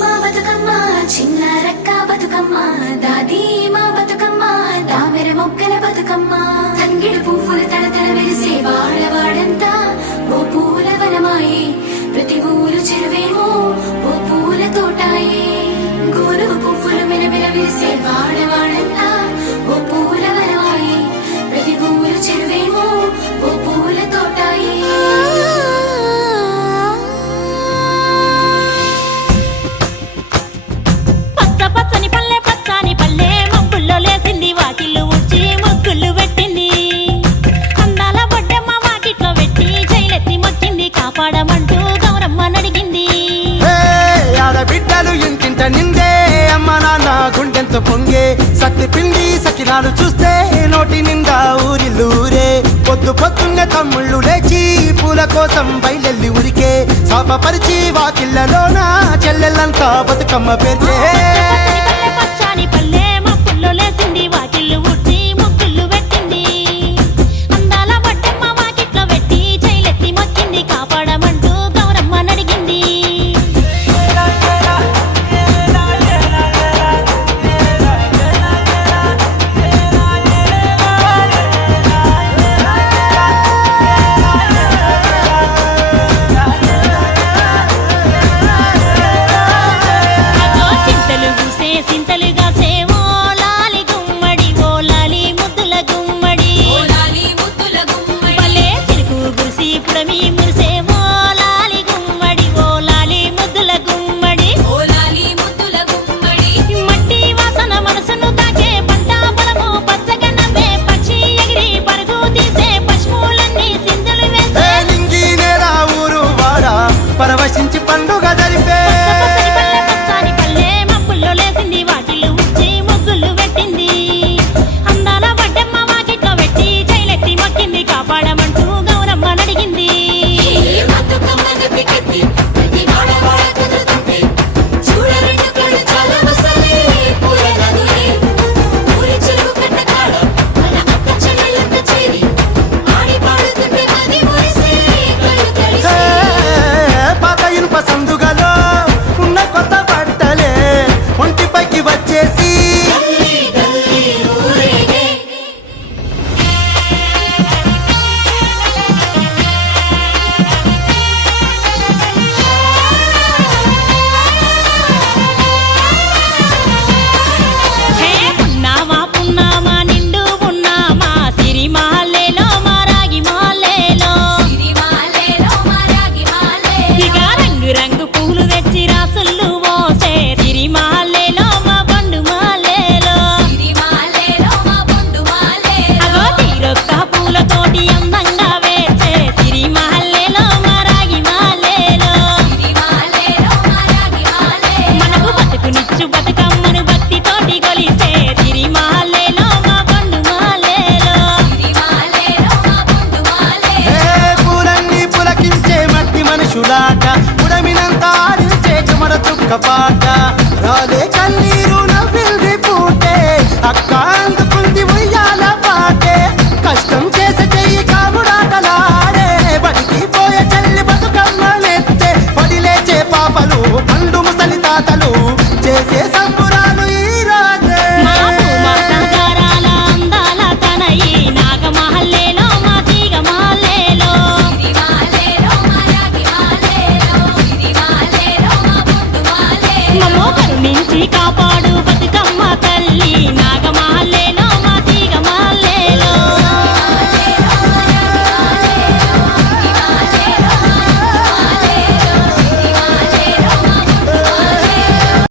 మా బతుకమ్మ చిన్న రక్క బతుకమ్మ దాది మా బతుకమ్మ తామెర మొక్కల బతుకమ్మ తంగిడు పువ్వులు తడతడ వెలిసే వాడవాడంతా ఓ పూల వనమాయే ప్రతి ఊరు చెరువేమో ఓ పూల తోటాయే గోరుగు పువ్వులు మెలమెల వెలిసే వాడవాడంతా ఓ పూల వనమాయే ప్రతి ఊరు చెరువేమో ఓ పూల తోటాయే పచ్చని పల్లె పచ్చని పల్లె మబ్బుల్లో లేసింది వాకిళ్ళు ఊడ్చి ముగ్గులు పెట్టింది అందాల బొడ్డమ్మ వాకిట్లో పెట్టి జైలెత్తి మొక్కింది కాపాడమంటూ గౌరమ్మ నడిగింది ఆడబిడ్డలు ఇంటింట నిందే అమ్మ నాన్న గుండెంత పొంగే సత్తి పిండి సకినాలు చూస్తే నోటి నిండా ఊరిల్లూరే పొద్దు పొద్దున్నే తమ్ముళ్ళు లేచి పూల కోసం బయలెల్లి ఉరికే శాపపరిచి వాకిళ్ళలోన చెల్లెళ్ళంతా బతుకమ్మ పేర్చే పచ్చని పల్లె మబ్బుల్లో లేసింది వాకిళ్ళు ఊడ్చి ముగ్గులు పెట్టింది అందాల బొడ్డమ్మ వాకిట్లో పెట్టి జైలెత్తి మొక్కింది కాపాడమంటూ గౌరమ్మ నడిగింది సింతలుగా సేవో లాలి గుమ్మడి ఓ లాలి ముద్దుల గుమ్మడి భలే చిరుకు గురిసి పుడమి మురిసేవో లాలి గుమ్మడి ఓ లాలి ముద్దుల గుమ్మడి మట్టి వాసన మనసును తాకే పంట పొలము పచ్చగా నవ్వే పక్షి ఎగిరి పరుగు తీసే పశువులన్నీ సింధులు వేసే నింగి నేల ఊరు వాడ పరవశించి పండుగ జరిపే పచ్చని పల్లె మబ్బుల్లో లేసింది వాకిళ్ళు ఊడ్చి ముగ్గులు పెట్టింది అందాల బొడ్డమ్మ వాకిట్లో పెట్టి జైలెత్తి మొక్కింది కాపాడమంటూ గౌరమ్మ నడిగింది పాత ఇనుప సందుగలో ఉన్న కొత్త బట్టలే ఒంటిపైకి వచ్చేసి హే పున్నామా పున్నామా నిండు పున్నామా సిరి మాలేలో మా రాగి మాలేలో ఇక రంగు రంగు పూలు తెచ్చి రాసులు పోసే సిరి మాలేలో మా బండు మాలేలో అగో తీరొక్క పూలతోటి అందంగా వేచే సిరి మాలేలో మా రాగి మాలేలో మనకు బతుకునిచ్చు బతుకమ్మను భక్తితోటి కొలిసే సిరి మాలేలో మా బండు మాలేలో పూలన్నీ పులకించే మట్టి మనుషులాట పుడమినంత ఆడించే కుమర చుక్క పాట రాలే కన్నీరు నవ్వింది పూటే అక్క అందుకుంది ఉయ్యాల పాటే కష్టం చేసే చెయ్యి కాముడాటలాడే బడికి పోయే చెల్లి బతుకమ్మ నెత్తే పడిలేచే పాపలు పండు ముసలి తాతలు చేసే సంబురాలు ఈ రోజే మా భూమాతాగారాల అందాల తనయి నాగమహల్లేలో మా తీగ మాలేలో మమ్మో కరుణించి కాపాడు బతుకు